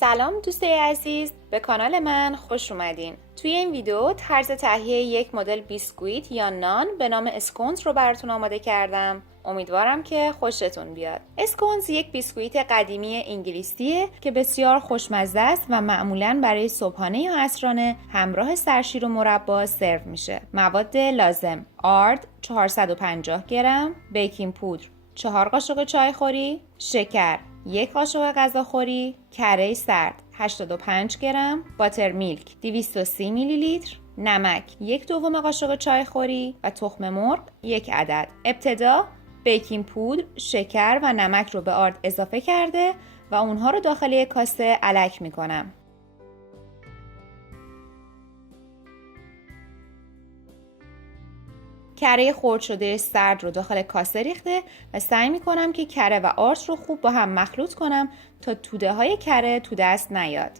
سلام دوستای عزیز، به کانال من خوش اومدین. توی این ویدیو طرز تهیه یک مدل بیسکویت یا نان به نام اسکونز رو براتون آماده کردم. امیدوارم که خوشتون بیاد. اسکونز یک بیسکویت قدیمی انگلیسیه که بسیار خوشمزه است و معمولاً برای صبحانه یا عصرانه همراه سرشیر و مربا سرو میشه. مواد لازم: آرد 450 گرم، بیکینگ پودر 4 قاشق چایخوری، شکر 1 قاشق غذاخوری، کره سرد 85 گرم، باترمیلک 230 میلی لیتر، نمک 1/2 قاشق چایخوری و تخم مرغ 1 عدد. ابتدا بیکینگ پودر، شکر و نمک رو به آرد اضافه کرده و اونها رو داخل یک کاسه الک میکنم. کره خرد شده سرد رو داخل کاسه ریخته و سعی میکنم که کره و آرد رو خوب با هم مخلوط کنم تا توده های کره تو دست نیاد.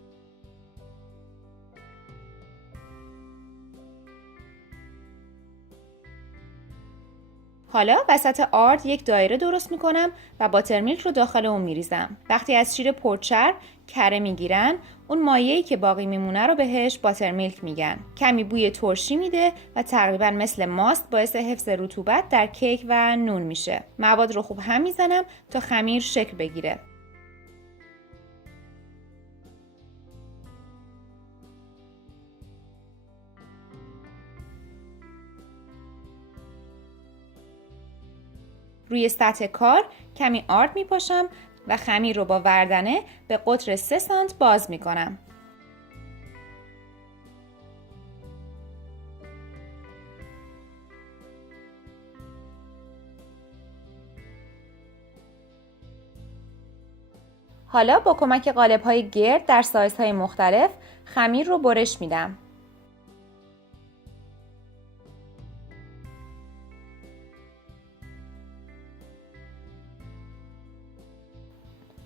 حالا وسط آرد یک دایره درست میکنم و باترمیلک رو داخل اون میریزم. وقتی از شیر پرچرب کره میگیرن، اون مایعی که باقی میمونه رو بهش باترمیلک میگن. کمی بوی ترشی میده و تقریبا مثل ماست باعث حفظ رطوبت در کیک و نون میشه. مواد رو خوب هم میزنم تا خمیر شکل بگیره. روی سطح کار کمی آرد میپاشم و خمیر رو با وردنه به قطر 3 سانت باز میکنم. حالا با کمک قالب‌های گرد در سایزهای مختلف خمیر رو برش میدم.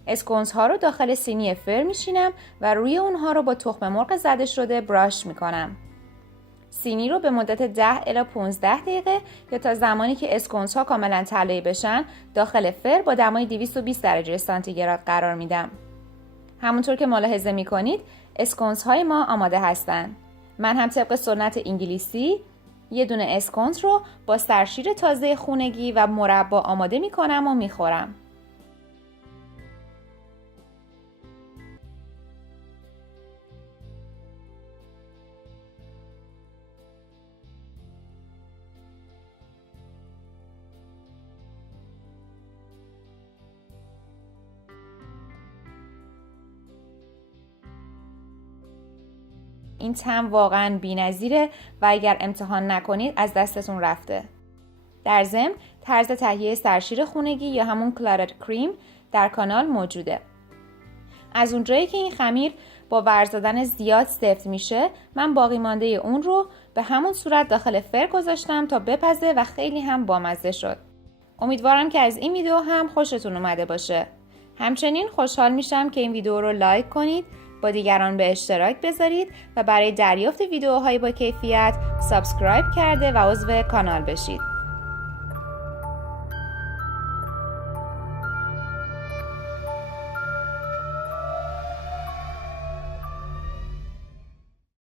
اسکونز ها رو داخل سینی فر میشینم و روی اونها رو با تخم مرغ زده شده براش میکنم. سینی رو به مدت 10 الی 15 دقیقه یا تا زمانی که اسکونز ها کاملا طلایی بشن داخل فر با دمای 220 درجه سانتیگراد قرار میدم. همونطور که ملاحظه میکنید اسکونز های ما آماده هستن. من هم طبق سنت انگلیسی یه دونه اسکونز رو با سرشیر تازه خونگی و مربا آماده میکنم و میخورم. این طعم واقعا بی‌نظیره و اگر امتحان نکنید از دستتون رفته. در ضمن طرز تهیه سرشیر خونگی یا همون کلارت کریم در کانال موجوده. از اونجایی که این خمیر با ورزیدن زیاد سفت میشه، من باقی مانده اون رو به همون صورت داخل فر گذاشتم تا بپزه و خیلی هم بامزه شد. امیدوارم که از این ویدیو هم خوشتون اومده باشه. همچنین خوشحال میشم که این ویدیو رو لایک کنید، با دیگران به اشتراک بذارید و برای دریافت ویدیوهای با کیفیت سابسکرایب کرده و عضو کانال بشید.